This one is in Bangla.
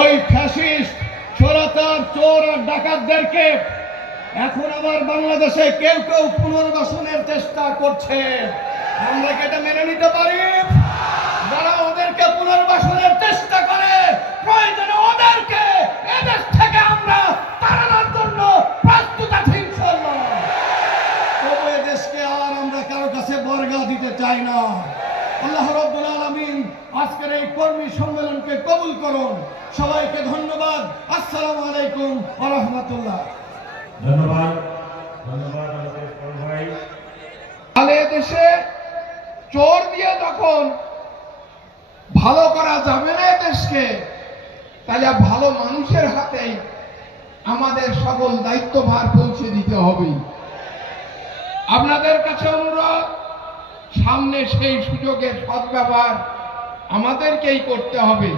ওই ফ্যাসিস্ট চোরাচার চোর আর ডাকাতদেরকে এখন আবার বাংলাদেশে কেউ কেউ পুনর্বাসনের চেষ্টা করছে। আমরা কি এটা মেনে নিতে পারি? যারা ওদেরকে পুনর্বাসনের চেষ্টা করে প্রয়োজনে ওদেরকে এদেশ থেকে আমরা তাড়ানোর জন্য প্রস্তুত আছি ইনশাআল্লাহ। তবে এদেশকে আর আমরা কারো কাছে বর্গা দিতে চাই না। আল্লাহ রাব্বুল আলামিন আজকের এই কর্মী সম্মেলনকে কবুল করুন। সবাইকে ধন্যবাদ। আসসালামু আলাইকুম ওয়া রাহমাতুল্লাহ। ধন্যবাদ ধন্যবাদ আমাদের ভাই। তাহলে দেশে চোর দিয়ে যখন ভালো করা যাবে না দেশকে, তাহলে ভালো মানুষের হাতে আমাদের সকল দায়িত্বভার পৌঁছে দিতে হবে। আপনাদের কাছে অনুরোধ, সামনে সেই সুযোগের সদ্ব্যবহার আমাদেরকেই করতে হবে।